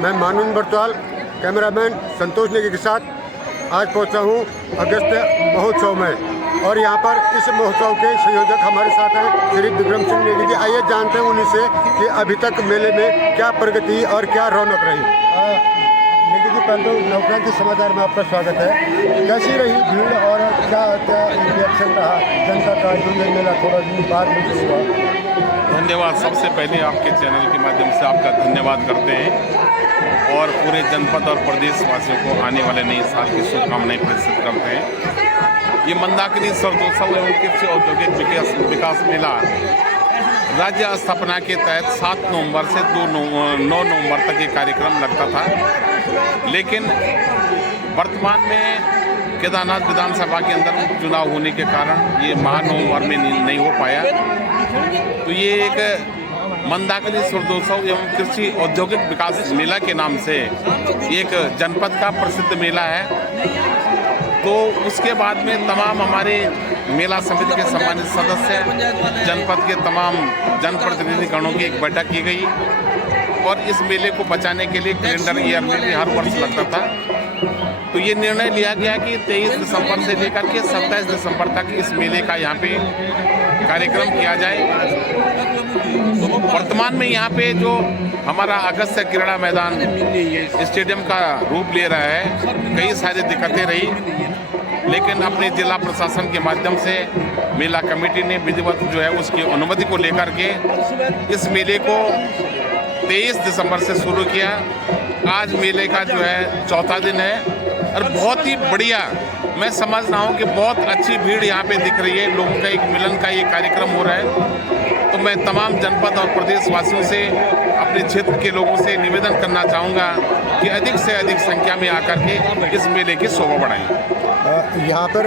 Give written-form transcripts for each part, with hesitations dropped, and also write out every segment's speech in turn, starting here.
मैं मानून बरतवाल कैमरामैन संतोष नेगी के साथ आज पहुंचा हूं अगस्त महोत्सव में और यहां पर इस महोत्सव के संयोजक हमारे साथ हैं श्री विक्रम सिंह नेगी जी। आइए जानते हैं उन्हीं से कि अभी तक मेले में क्या प्रगति और क्या रौनक रही। नेगी जी, पहले तो नवक्रांति के समाचार में आपका स्वागत है। कैसी रही भीड़ और क्या क्या रिएक्शन रहा जनता का? जो मेला थोड़ा दिन बाद में शुरू हुआ। धन्यवाद। सबसे पहले आपके चैनल के माध्यम से आपका धन्यवाद करते हैं और पूरे जनपद और प्रदेश वासियों को आने वाले नए साल की शुभकामनाएं प्रेषित करते हैं। ये मंदाकिनी सर्दोत्सव एवं कृषि औद्योगिक विकास मेला राज्य स्थापना के तहत 7 नवंबर से 9 नवंबर तक ये कार्यक्रम लगता था, लेकिन वर्तमान में केदारनाथ विधानसभा के अंदर उपचुनाव होने के कारण ये माह नवंबर में नहीं हो पाया। तो ये एक मंदाकिनी सर्दोत्सव एवं कृषि औद्योगिक विकास मेला के नाम से एक जनपद का प्रसिद्ध मेला है। तो उसके बाद में तमाम हमारे मेला समिति के सम्मानित सदस्य, जनपद के तमाम जनप्रतिनिधिगणों की एक बैठक की गई और इस मेले को बचाने के लिए कैलेंडर ईयर में भी हर वर्ष लगता था। तो ये निर्णय लिया गया कि 23 दिसंबर से लेकर के 27 दिसंबर तक इस मेले का यहाँ पे कार्यक्रम किया जाए। तो वर्तमान में यहाँ पे जो हमारा अगस्त क्रीड़ा मैदान स्टेडियम का रूप ले रहा है, कई सारी दिक्कतें रही, लेकिन अपने जिला प्रशासन के माध्यम से मेला कमेटी ने विधिवत जो है उसकी अनुमति को लेकर के इस मेले को 23 दिसंबर से शुरू किया। आज मेले का जो है चौथा दिन है और बहुत ही बढ़िया, मैं समझ रहा हूँ कि बहुत अच्छी भीड़ यहाँ पे दिख रही है। लोगों का एक मिलन का ये कार्यक्रम हो रहा है। तो मैं तमाम जनपद और प्रदेश वासियों से, अपने क्षेत्र के लोगों से निवेदन करना चाहूँगा कि अधिक से अधिक संख्या में आकर के इस मेले की शोभा बढ़ाएं। यहाँ पर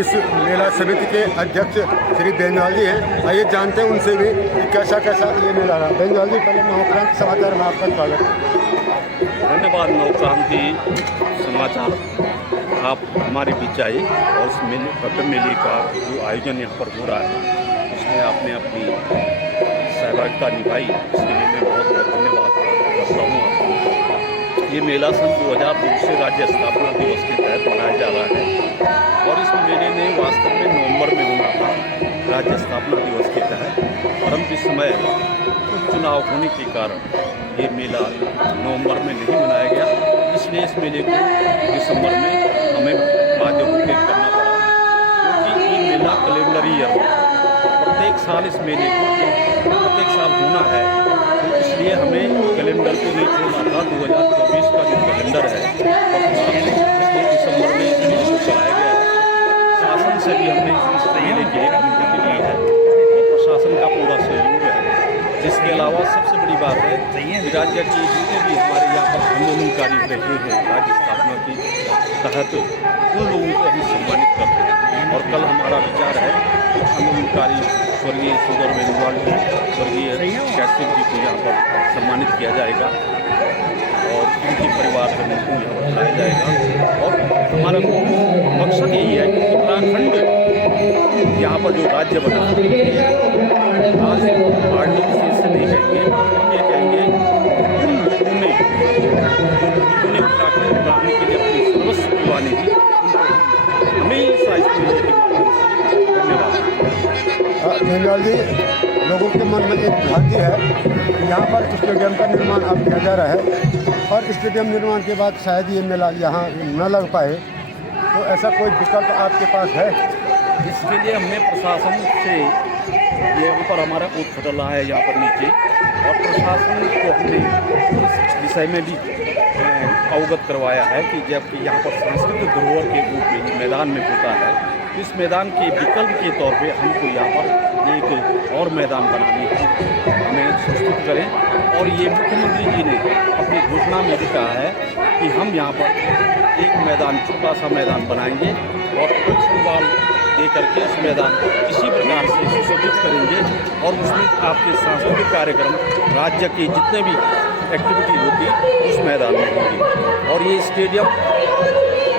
इस मेला समिति के अध्यक्ष श्री बेंजवाल जी हैं। आइए जानते हैं उनसे भी कैसा कैसा ये मेला रहा। बेंजवाल जी, पहले नवक्रांति समाचार में आपका स्वागत है। धन्यवाद। नवक्रांति समाचार आप हमारे बीच आए और इस मेले का जो आयोजन यहाँ पर हो रहा है उसमें आपने अपनी सहभागिता निभाई, इसके लिए मैं बहुत बहुत धन्यवाद करता हूँ आपको। ये मेला सन 2002 से राज्य स्थापना दिवस के तहत मनाया जा रहा है और इस मेले ने वास्तव में नवंबर में होना था राज्य स्थापना दिवस के तहत, परंतु इस समय उपचुनाव होने के कारण ये मेला नवंबर में नहीं मनाया गया। इसलिए इस मेले को दिसंबर में हमें बाध्य होकर करना पड़ा, क्योंकि ये मेला कैलेंडर ईयर प्रत्येक साल इस मेले को प्रत्येक साल होना है। तो इसलिए हमें कैलेंडर को नहीं छोड़ना था। 2024 का जो कैलेंडर है इसलिए दिसंबर में इस मेले को कराया गया है। शासन से भी हमने इस मेले के लिए अनुमति ली है और प्रशासन का पूरा सहयोग है। जिसके अलावा सबसे बड़ी बात है कि राज्य के जितने भी हमारे यहाँ पर आंदोलनकारी रहे हैं राज्य स्थापना के तहत, उन लोगों को हम सम्मानित करते हैं। और कल हमारा विचार है आंदोलनकारी स्वर्गीय सुधर बेंजवाल जी, स्वर्गीय कैसिक जी को यहाँ पर सम्मानित किया जाएगा और उनके परिवार को यहाँ पर बुलाया जाएगा। और हमारा मकसद यही है कि उत्तराखंड यहाँ पर जो राज्य बना आज पार्टी विशेष से नहीं कहेंगे, हम ये कहेंगे उन्होंने उत्तराखंड बनाने के लिए अपनी सर्वस्व कुर्बानी की, हमेशा इस मेले के माध्यम से धन्यवाद। बेंजवाल जी, लोगों के मन में एक भ्रांति है, यहाँ पर स्टेडियम का निर्माण अब किया जा रहा है और स्टेडियम निर्माण के बाद शायद ये मेला यहाँ न लग पाए, तो ऐसा कोई विकल्प आपके पास है? इसके लिए हमने प्रशासन से ये ऊपर हमारा ऊँट फटल रहा है यहाँ पर नीचे, और प्रशासन को हमने इस विषय में भी अवगत करवाया है कि जबकि यहाँ पर सांस्कृतिक धरोहर के रूप में मैदान में होता है, तो इस मैदान के विकल्प के तौर पे हमको यहाँ पर एक और मैदान बनाने की हमें संस्तुत करें। और ये मुख्यमंत्री जी ने अपनी घोषणा में भी कहा है कि हम यहाँ पर एक मैदान, छोटा सा मैदान बनाएंगे और फुटबॉल दे करके इस मैदान को इसी प्रकार से सुसज्जित करेंगे और उसमें आपके सांस्कृतिक कार्यक्रम, राज्य की जितने भी एक्टिविटी होती उस मैदान में होगी। और ये स्टेडियम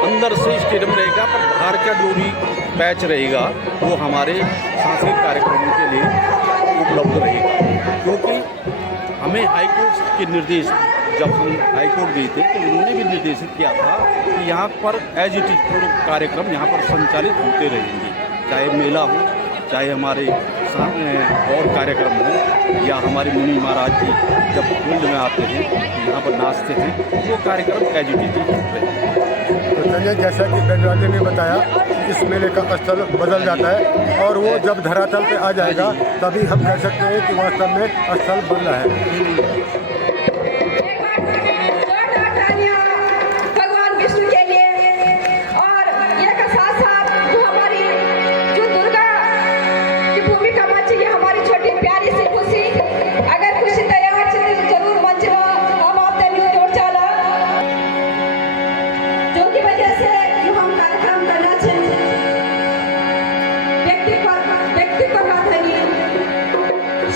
अंदर से स्टेडियम रहेगा, पर बाहर का जो भी पैच रहेगा वो हमारे सांस्कृतिक कार्यक्रमों के लिए उपलब्ध रहेगा, क्योंकि हमें हाईकोर्ट के निर्देश जब हम हाईकोर्ट गए थे तो उन्होंने भी निर्देशित किया था कि यहाँ पर एज इट इज पूरे कार्यक्रम यहाँ पर संचालित होते रहेंगे, चाहे मेला हो, चाहे हमारे और कार्यक्रम हो, या हमारे मुनि महाराज जी जब फील्ड में आते हैं तो यहाँ पर नाचते हैं, वो कार्यक्रम एज इट इज होते हैं। तो चलिए, जैसा कि बेनराजे ने बताया, इस मेले का स्थल बदल जाता है और वो जब धरातल पे आ जाएगा तभी हम कह सकते हैं कि वास्तव में स्थल बन रहा है। भगवान विष्णु के लिए और ये का साथ साथ जो हमारी जो दुर्गा की भूमिका बची है, हमारी छोटी प्यारी सी खुशी, अगर खुशी तयार छे जरूर मंचलो हम आपते भी जोड़ चला, जो की वजह से जो हम कार्यक्रम करना छे व्यक्ति को प्राधान्य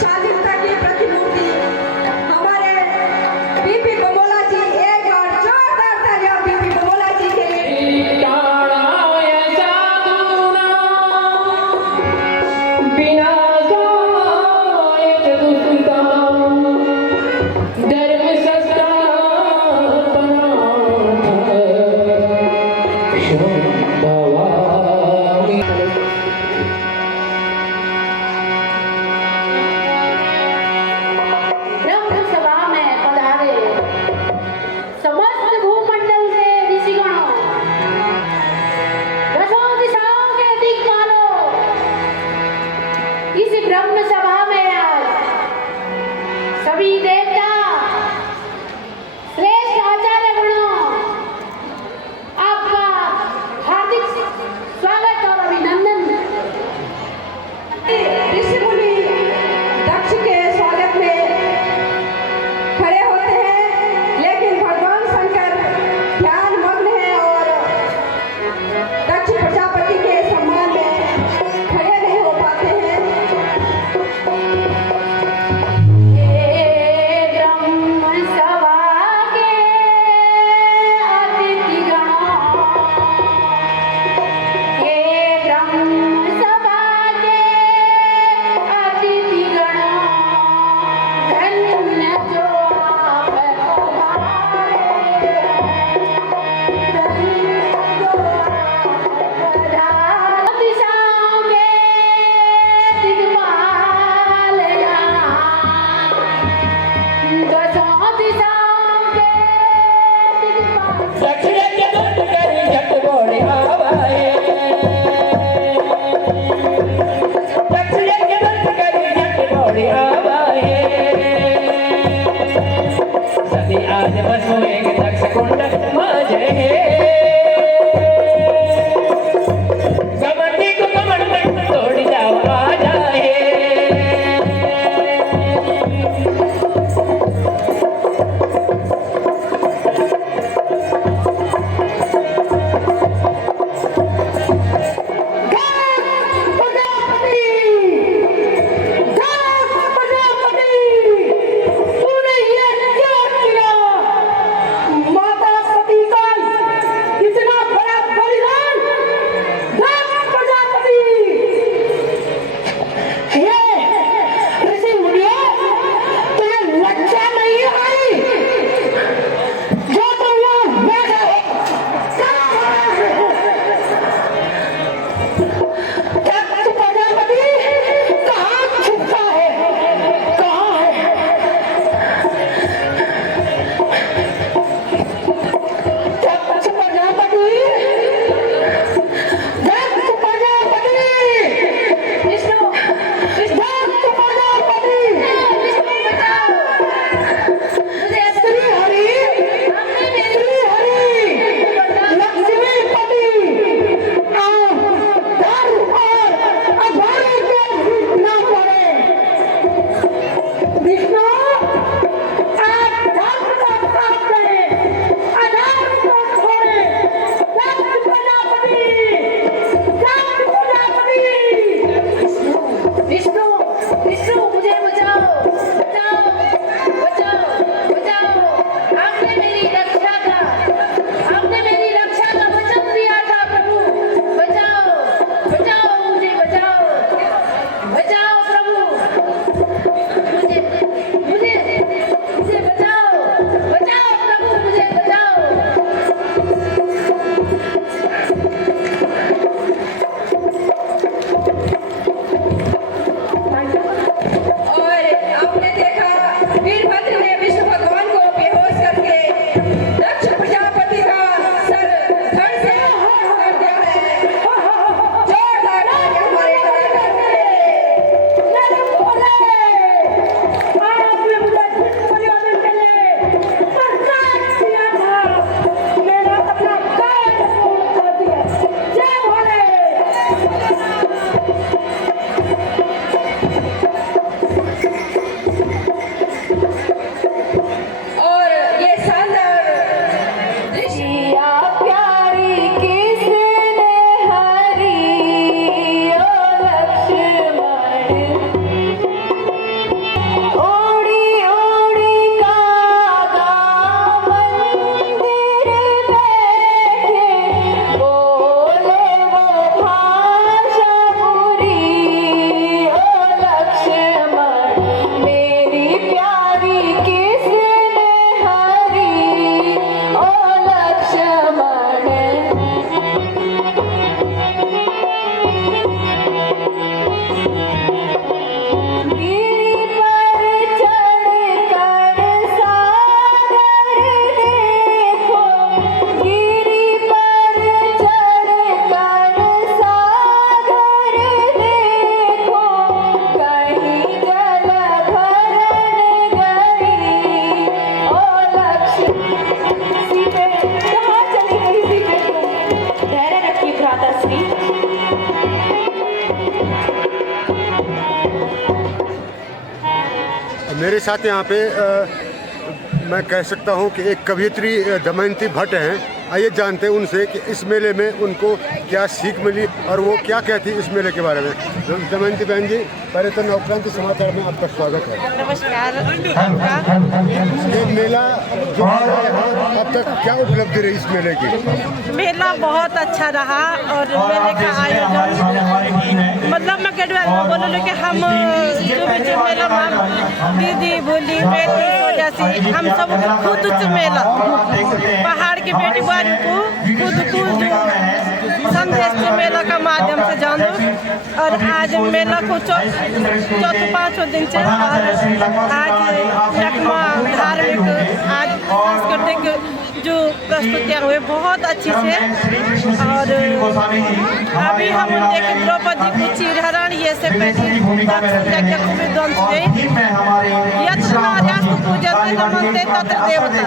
स्वाधीनता की प्रतिमूर्ति हमारे बीपी बमोला जी, एक और जोरदार तालियां बीपी बमोला जी के लिए। ब्रह्म सभा में आज सभी देवता, श्रेष्ठ आचार्य गणों, आपका हार्दिक स्वागत और अभिनंदन। ऋषि मुनि दक्ष के स्वागत में खड़े होते हैं, लेकिन भगवान शंकर ध्यान मग्न है और दक्ष प्रजापति के सम्मान में खड़े नहीं हो पाते हैं। मुझे मेरे साथ यहाँ पे मैं कह सकता हूँ कि एक कवयित्री दमयंती भट्ट हैं। आइए जानते हैं उनसे कि इस मेले में उनको क्या सीख मिली और वो क्या कहती इस मेले के बारे में। दमयंती बहन जी, पहले तो नवक्रांति समाचार में आपका स्वागत है। नमस्कार। ये मेला जो है यहाँ अब तक क्या उपलब्धि रही इस मेले की? मेला बहुत अच्छा रहा और मेले का आयोजन मतलब मैं गढ़वाल में बोलो कि हम जो मेला में दीदी बोली बेटी जैसी हम सब खुद से मेला पहाड़ की बेटी बारी को खुद को जो संदेश से मेला का माध्यम से जानो। और आज मेला को चौथे पाँचों दिन से और आज लखमा धार्मिक आज सांस्कृतिक जो प्रस्तुतियाँ हुए बहुत अच्छी से। और अभी हम देखे द्रौपदी को चीरहरण ये से विध्वंस हुए यत्र नार्यास्तु पूजन्ते नमन्ते तत्र देवता,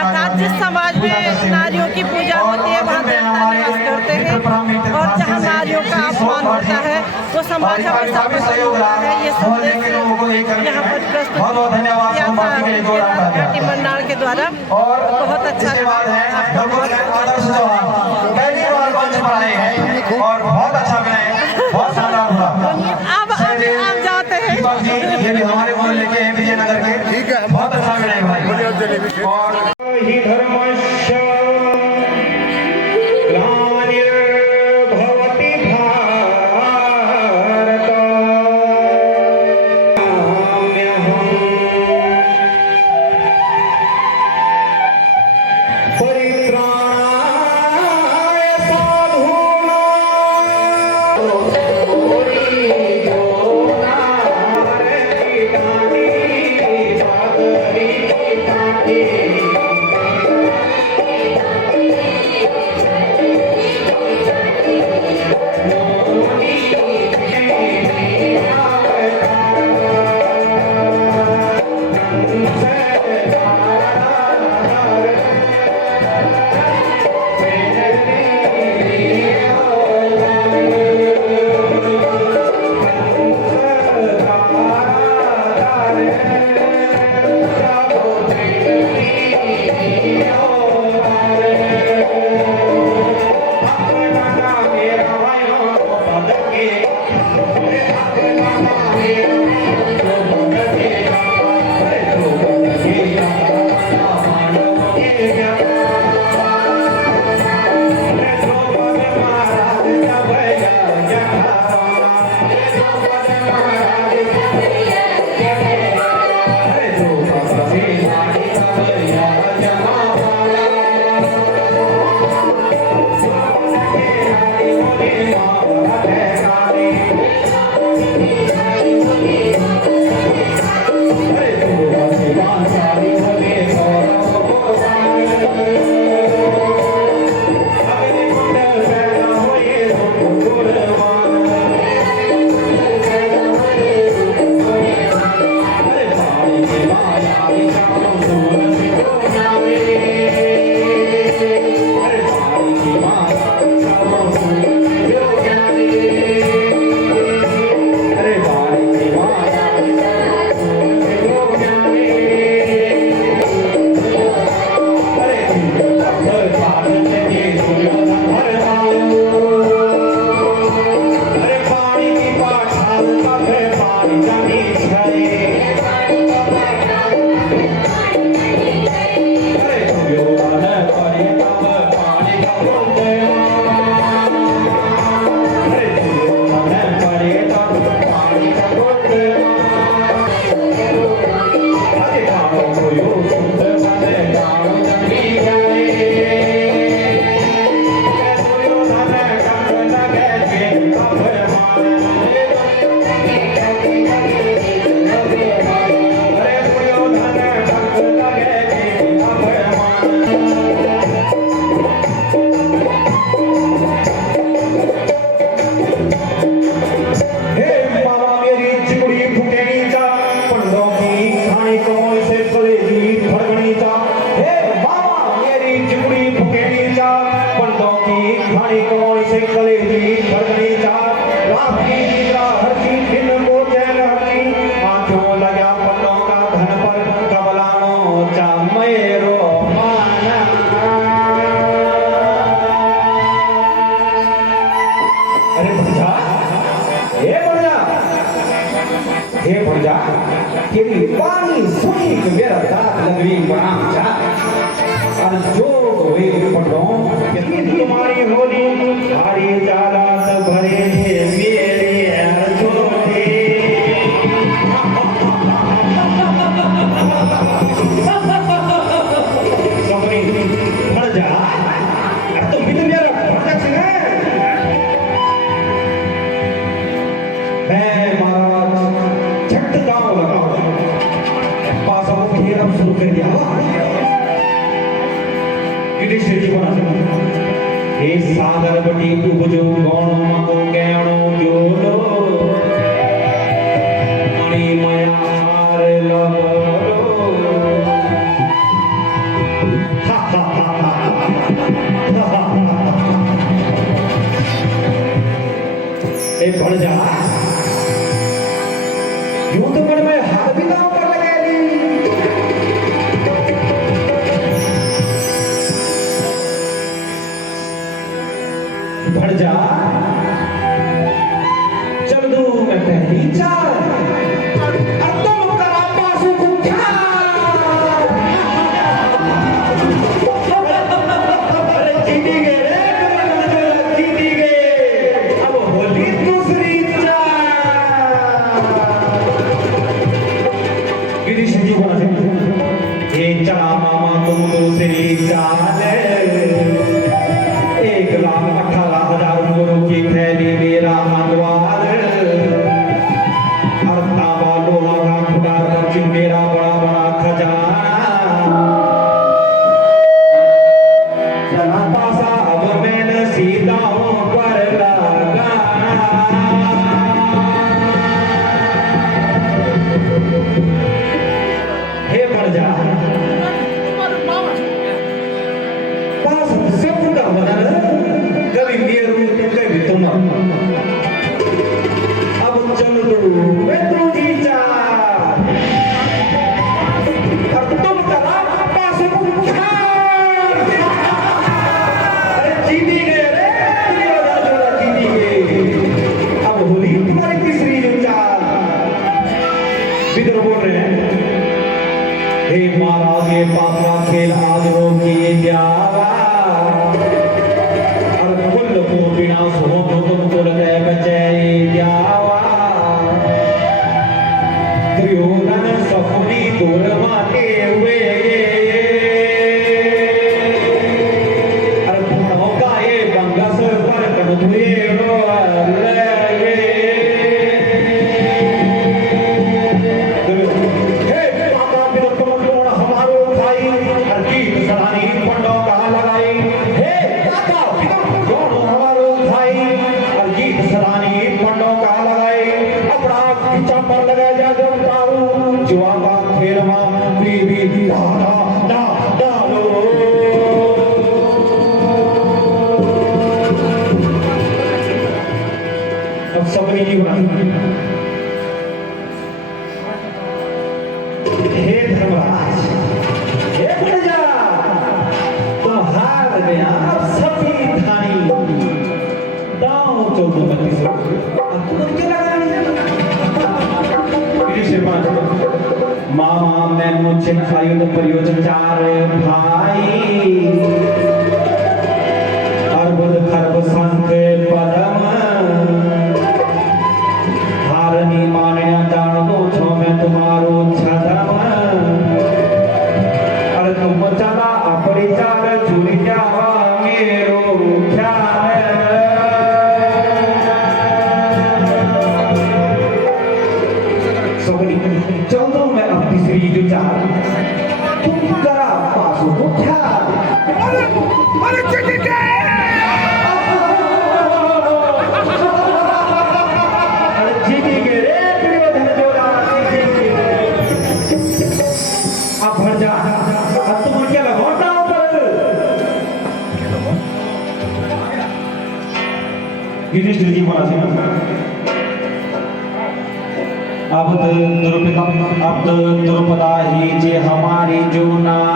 अर्थात जिस समाज में नारियों की पूजा होती है वहाँ देवता निवास करते हैं और जहाँ नारियों का अपमान होता है वो समाज हमेशा पसंद होता है। ये संदेश यहाँ पर प्रस्तुत किया था घाटी मंडाल के द्वारा, बहुत अच्छा और बहुत अच्छा बनाए, बहुत शानदार हुआ। अब जाते हैं। ये भी हमारे मोहल्ले के विजयनगर के, ठीक है, हम बहुत अच्छा बनाए भाई। और परित्राण आमचा मैरो माना अरे भंजा हे भंजा तेरी पानी सुनी तो मेरा दांत लगवी बनाम जा और जो वे पढ़ो कि तुम्हारी होली हरी जाला सब भरे मेरे छोटे सबरी पड़ जा अब तो बिल्कुल मेरा भटक है मैं महाराज झट गाँव लगाओ पास अब घेरम शुरू कर दिया युधिष्ठिर जी बना हे सागर बटी उपजो गौण मको गैणो जोलो मणि माया हार लबरो ए बढ़ जा यूं तो मन में हाथ भी दांव पर लगा ली बढ़ जा चल दू मैं पहली चाल अब तुम करा पासू को अरे जीती गए रे जीती गए अब होली दूसरी चाल युधिष्ठिर जी बोला ये चला मामा तुम दूसरी चाल एक लाख 18,000 गुरु की थैली मेरा हलवार हर ताबा लोहा का खुदा रखी मेरा बड़ा बड़ा खजाना चला पासा अब मैंने सीताओं पर लगाना हे बढ़ जा पास सब का बदल कभी मेरू कभी तुम अब चल दो मैं तू जी जा अब तुम करा पास अरे जीती गए रे जोड़ा जीती गए अब होली तुम्हारी तीसरी चाल विद्रोह बोल रहे हैं हे महाराज ये पापा खेल आज रोकिए जावा बिना सो तुमको लगे बचे जावा दुर्योधन सपनी दूर माते हुए अरे भूतों का ये बंगस पर कनुए हमारो भाई हरजीत सरानी पंडों का लगाई हे सरानी पंडों का लगाए अपना खींचा पर लगा जा जब जुआ का खेलवा बीबी डालो अब सबने की हे धर्मराज हे प्रजा तुम हार गया अब सभी धानी दाव 14-32 मामा मैं मुझे आयुध प्रयोजन 4 भाई अर्बुद खर्ब संख पदम हारनी मान्या जान दो छो मैं तुम्हारो छदम अरे तुम चला अपरिचार चुरी जावा मेरो ख्याल चौदह में अब तीसरी जो चाल तुम करा पासों को ख्याल जीती गए रे दुर्योधन जोड़ा अब भर जा अब तुम क्या लगोटा ऊपर युधिष्ठिर जी बोला अब द्रुपदा ही जे हमारी हमारी जो ना